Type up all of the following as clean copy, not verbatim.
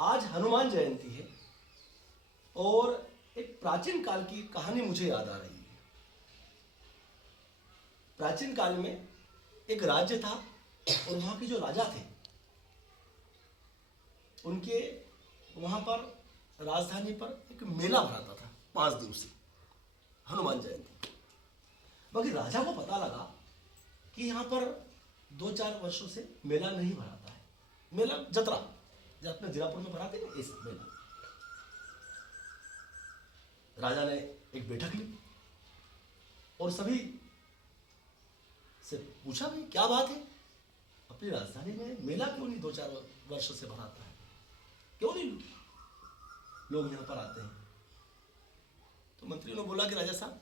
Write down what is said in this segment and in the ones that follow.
आज हनुमान जयंती है और एक प्राचीन काल की कहानी मुझे याद आ रही है। प्राचीन काल में एक राज्य था और वहाँ के जो राजा थे उनके वहाँ पर राजधानी पर एक मेला भराता था 5 दिवसीय हनुमान जयंती। बाकी राजा को पता लगा कि यहाँ पर 2-4 वर्षों से मेला नहीं भराता है। मेला जतरा जो अपने जीरापुर में भराते हैं इस मेला। राजा ने एक बैठक ली और सभी से पूछा भाई क्या बात है, अपनी राजधानी में मेला क्यों नहीं 2-4 वर्षों से भराता है, क्यों नहीं लोग यहाँ पर आते हैं। तो मंत्री ने बोला कि राजा साहब,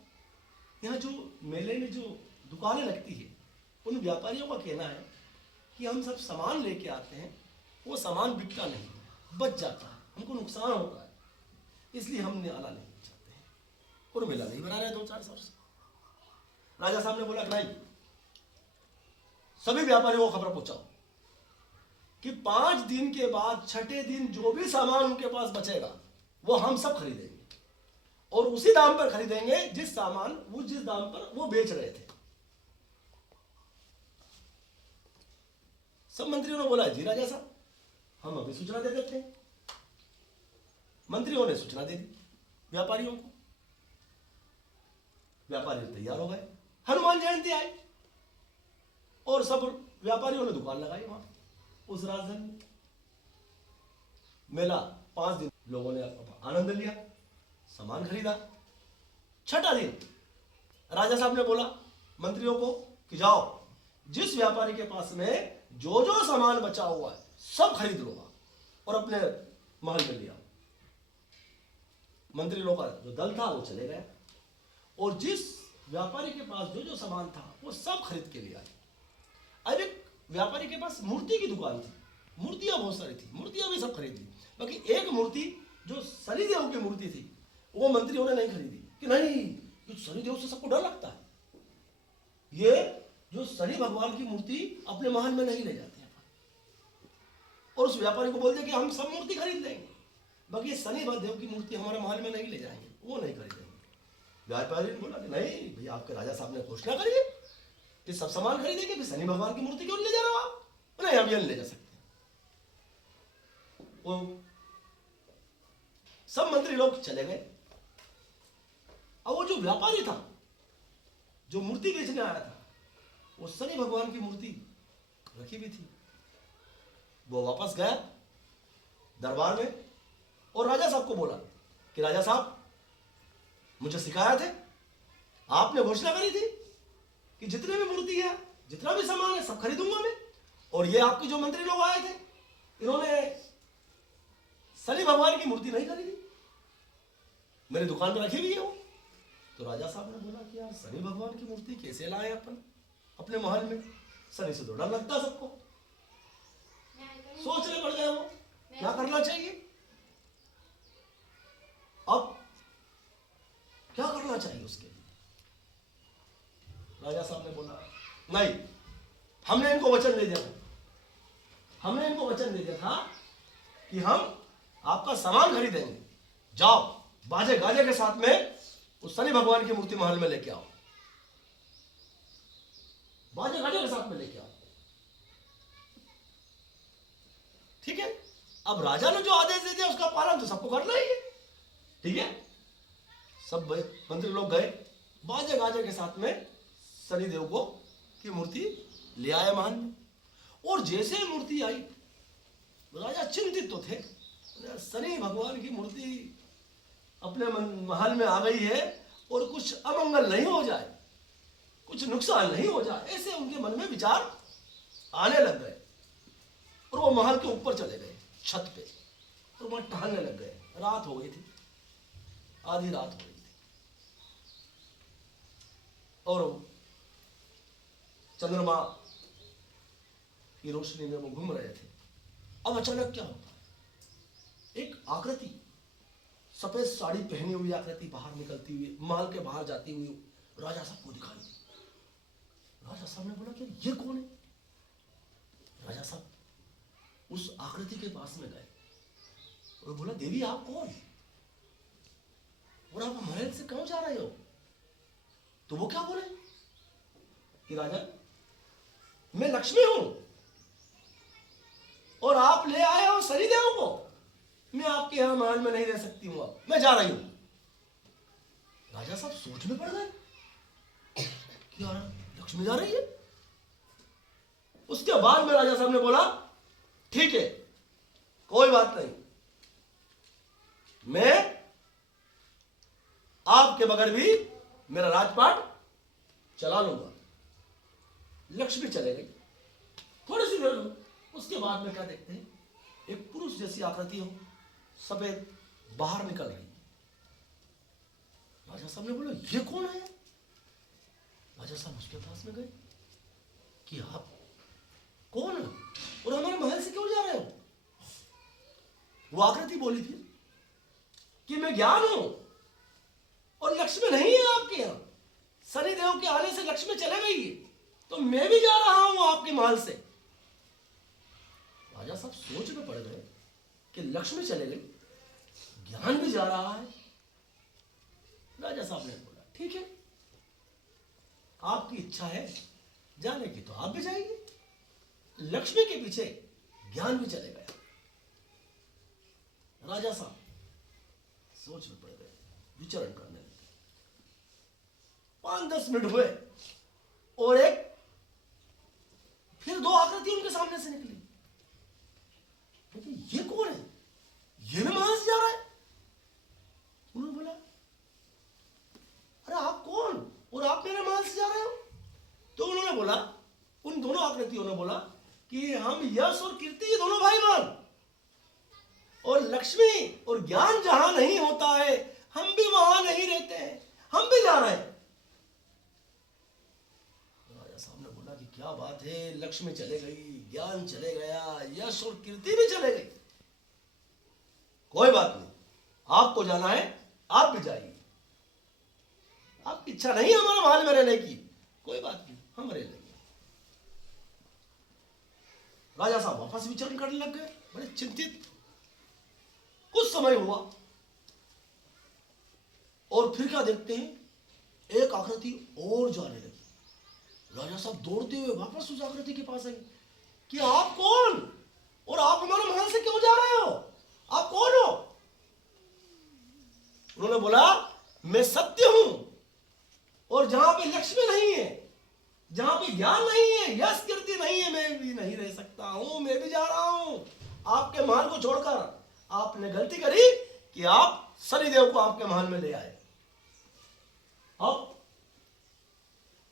यहाँ जो मेले में जो दुकानें लगती है उन व्यापारियों का कहना है कि हम सब सामान लेके आते हैं, वो सामान बिकता नहीं, बच जाता है, हमको नुकसान होता है, इसलिए हम आना नहीं चाहते हैं और मेला नहीं बना रहे 2-4 वर्ष। राजा साहब ने बोला कि नहीं, सभी व्यापारियों को खबर पहुंचाओ कि 5 दिन के बाद 6ठे दिन जो भी सामान उनके पास बचेगा वो हम सब खरीदेंगे और उसी दाम पर खरीदेंगे जिस दाम पर वो बेच रहे थे। सब मंत्रियों ने बोला जी राजा साहब, हम अभी सूचना दे देते हैं। मंत्रियों ने सूचना दे दी व्यापारियों को। व्यापारी तैयार हो गए, हनुमान जयंती आई और सब व्यापारियों ने दुकान लगाई वहां उस राजधानी में। मेला 5 दिन लोगों ने आनंद लिया, सामान खरीदा। 6ठा दिन राजा साहब ने बोला मंत्रियों को कि जाओ जिस व्यापारी के पास में जो जो सामान बचा हुआ है सब खरीद लो और अपने महल में लिया। मंत्री लोगों का जो दल था वो चले गए और जिस व्यापारी के पास जो जो सामान था वो सब खरीद के लिया। अब एक व्यापारी के पास मूर्ति की दुकान थी, मूर्तियां बहुत सारी थी, मूर्तियां भी सब खरीदी। बाकी एक मूर्ति जो शनिदेव की मूर्ति थी वो मंत्रियों ने नहीं खरीदी कि नहीं, शनिदेव से सबको डर लगता है, ये जो शनि भगवान की मूर्ति अपने महल में नहीं ले जाते हैं। और उस व्यापारी को बोल दिया कि हम सब मूर्ति खरीद लेंगे, बाकी शनि देव की मूर्ति हमारे महल में नहीं ले जाएंगे, वो नहीं खरीदेंगे। व्यापारी ने बोला कि नहीं भैया, आपके राजा साहब ने घोषणा करी है कि सब सामान खरीदेंगे, फिर शनि भगवान की मूर्ति क्यों ले जा रहे हो आप? नहीं, हम ये नहीं ले जा सकते। वो सब मंत्री लोग चले गए। अब वो जो व्यापारी था जो मूर्ति बेचने आया था वो शनि भगवान की मूर्ति रखी भी थी। वो वापस गया दरबार में और राजा साहब को बोला कि राजा साहब, मुझे शिकायत है, आपने घोषणा करी थी कि जितने भी मूर्ति है, जितना भी सामान है सब खरीदूंगा मैं, और ये आपके जो मंत्री लोग आए थे इन्होंने शनि भगवान की मूर्ति नहीं खरीदी, मेरी दुकान पर रखी हुई है वो। तो राजा साहब ने बोला कि यार, शनि भगवान की मूर्ति कैसे लाए अपन अपने महल में? शनि से तो डर लगता सबको। सोचने पड़ गए वो क्या करना चाहिए, अब क्या करना चाहिए उसके लिए। राजा साहब ने बोला नहीं, हमने इनको वचन दे दिया था, हमने इनको वचन दे दिया था कि हम आपका सामान खरीदेंगे, जाओ बाजे गाजे के साथ में उस शनि भगवान की मूर्ति महल में लेके आओ, बाजे गाजे के साथ में लेके आओ। ठीक है, अब राजा ने जो आदेश दे दिया उसका पालन तो सबको करना ही है। ठीक है, सब मंत्री लोग गए, बाजे गाजे के साथ में शनिदेव को की मूर्ति ले आए महल में। और जैसे मूर्ति आई, राजा चिंतित तो थे, शनि भगवान की मूर्ति अपने महल में आ गई है और कुछ अमंगल नहीं हो जाए, कुछ नुकसान नहीं हो जाए, ऐसे उनके मन में विचार आने लग गए। और वो महल के ऊपर चले गए छत पे और वहां टहलने लग गए। रात हो गई थी, आधी रात हो गई थी और चंद्रमा की रोशनी में वो घूम रहे थे। अब अचानक क्या होता है, एक आकृति, सफेद साड़ी पहनी हुई आकृति बाहर निकलती हुई महल के बाहर जाती हुई राजा साहब को दिखाई दी। राजा साहब ने बोला कि ये कौन है? राजा साहब उस आकृति के पास में गए वो बोला देवी आप कौन, और आप महल से क्यों जा रहे हो? तो वो क्या बोले कि राजन मैं लक्ष्मी हूं और आप ले आए हो शनिदेव को, मैं आपके यहां महल में नहीं रह सकती हूं, अब मैं जा रही हूं। राजा साहब सोच में पड़ गए कि यार लक्ष्मी जा रही है। उसके बाद में राजा साहब ने बोला ठीक है कोई बात नहीं, मैं आपके बगैर भी मेरा राजपाट चला लूंगा। लक्ष्मी चले गई थोड़ी सी देर में। उसके बाद में क्या देखते हैं, एक पुरुष जैसी आकृति हो सफेद बाहर निकल रही। राजा साहब ने बोला ये कौन है? राजा साहब उसके पास में गए कि आप कौन है और हमारे महल से क्यों जा रहे हो? वो आकृति बोली थी कि मैं ज्ञान हूं और लक्ष्मी नहीं है आपके यहां, शनिदेव के आने से लक्ष्मी चले गई है, तो मैं भी जा रहा हूं आपके महल से। राजा साहब सोच में पड़ गए कि लक्ष्मी चले गई, ज्ञान भी जा रहा है। राजा साहब ने बोला ठीक है आपकी इच्छा है जाने की तो आप भी जाइए। लक्ष्मी के पीछे ज्ञान भी चले गया। राजा साहब सोच में पड़ गए, विचरण करने लगे। 5-10 मिनट हुए और एक फिर दो आकृति उनके सामने से निकली। ये कौन है? ये भी महल से जा रहा है। उन्होंने बोला अरे आप कौन और आप मेरे महल से जा रहे हो? तो उन्होंने बोला, उन दोनों आकृतियों ने बोला कि हम यश और कीर्ति दोनों भाई बहन, और लक्ष्मी और ज्ञान जहां नहीं होता है हम भी वहां नहीं रहते हैं, हम भी जा रहे हैं। राजा साहब ने बोला कि क्या बात है, लक्ष्मी चले गई, ज्ञान चले गया, यश और कीर्ति भी चले गई। कोई बात नहीं, आपको जाना है आप भी जाइए, आपकी इच्छा नहीं है हमारे महल में रहने की, कोई बात नहीं हम रह लेंगे। राजा साहब वापस विचरण करने लग गए, बड़े चिंतित। कुछ समय हुआ और फिर क्या देखते हैं, एक आकृति और जाने लगी। राजा साहब दौड़ते हुए वापस उस आकृति के पास आए कि आप कौन और आप हमारे महल से क्यों जा रहे हो, आप कौन हो? उन्होंने बोला मैं सत्य हूं और जहां पे लक्ष्मी नहीं है, जहां पे ज्ञान नहीं है, यश कीर्ति नहीं है, मैं भी नहीं रह सकता हूं, मैं भी जा रहा हूं आपके महल को छोड़कर। आपने गलती करी कि आप शनिदेव को आपके महल में ले आए। अब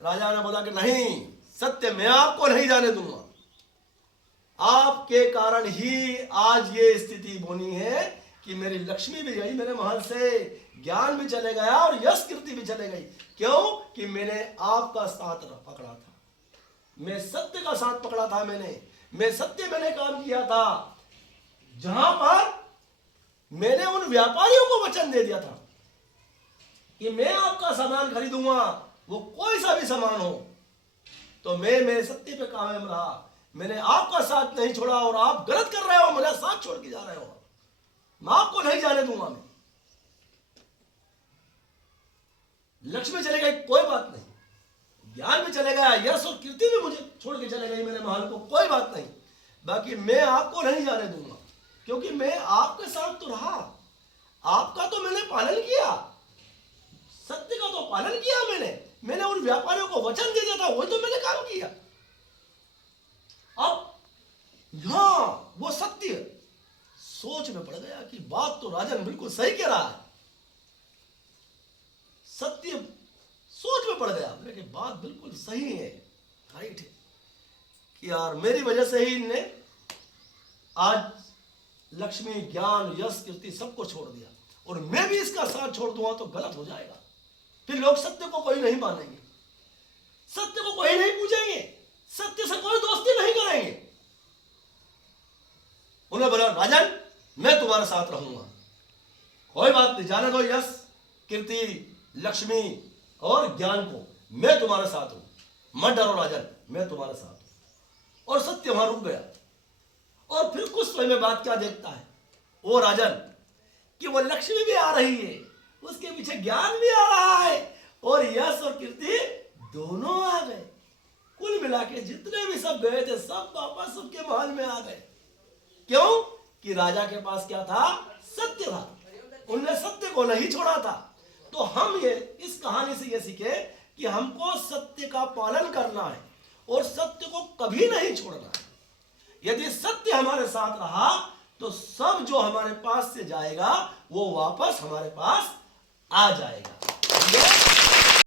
राजा ने बोला कि नहीं, सत्य मैं आपको नहीं जाने दूंगा, आपके कारण ही आज ये स्थिति बनी है कि मेरी लक्ष्मी भी गई मेरे महल से, ज्ञान भी चले गया और यश कीर्ति भी चले गई। क्यों? कि मैंने आपका साथ पकड़ा था, मैं सत्य का साथ पकड़ा था, मैं सत्य मैंने काम किया था। जहां पर मैंने उन व्यापारियों को वचन दे दिया था कि मैं आपका सामान खरीदूंगा, वो कोई सा भी सामान हो, तो मैं मेरे सत्य पे कायम रहा, मैंने आपका साथ नहीं छोड़ा और आप गलत कर रहे हो, मेरा साथ छोड़ के जा रहे हो, मैं आपको नहीं जाने दूंगा। मैं लक्ष्मी चले गई, कोई बात नहीं, ज्ञान भी चले गया, यश और कीर्ति भी मुझे छोड़ के चले गई मेरे महल को, कोई बात नहीं, बाकी मैं आपको नहीं जाने दूंगा, क्योंकि मैं आपके साथ तो रहा, आपका तो मैंने पालन किया, सत्य का तो पालन किया मैंने उन व्यापारियों को वचन दे दिया था, वही तो मैंने काम किया। अब यहां वो सत्य सोच में पड़ गया कि बात तो राजन बिल्कुल सही कह रहा है। सत्य सोच में पड़ गया कि बात बिल्कुल सही है, राइट है, कि यार मेरी वजह से ही इनने आज लक्ष्मी, ज्ञान, यश, कीर्ति सबको छोड़ दिया, और मैं भी इसका साथ छोड़ दूंगा तो गलत हो जाएगा, फिर लोग सत्य को कोई नहीं मानेंगे, सत्य को कोई नहीं पूछेंगे, सत्य से कोई दोस्ती नहीं करेंगे। उन्होंने बोला राजन मैं तुम्हारे साथ रहूंगा, कोई बात नहीं, जाने दो यश, कीर्ति, लक्ष्मी और ज्ञान को, मैं तुम्हारे साथ हूं, मत डरो राजन, मैं तुम्हारे साथ हूं। और सत्य वहां रुक गया। और फिर कुछ समय में बाद क्या देखता है, ओ राजन कि वो लक्ष्मी भी आ रही है, उसके पीछे ज्ञान भी आ रहा है और यश और कीर्ति दोनों आ गए। कुल मिला के जितने भी सब गए थे सब वापस उनके महल में आ गए। क्यों? कि राजा के पास क्या था? सत्य था। उनने सत्य को नहीं छोड़ा था। तो हम ये इस कहानी से ये सीखे कि हमको सत्य का पालन करना है और सत्य को कभी नहीं छोड़ना है। यदि सत्य हमारे साथ रहा तो सब जो हमारे पास से जाएगा वो वापस हमारे पास आ जाएगा।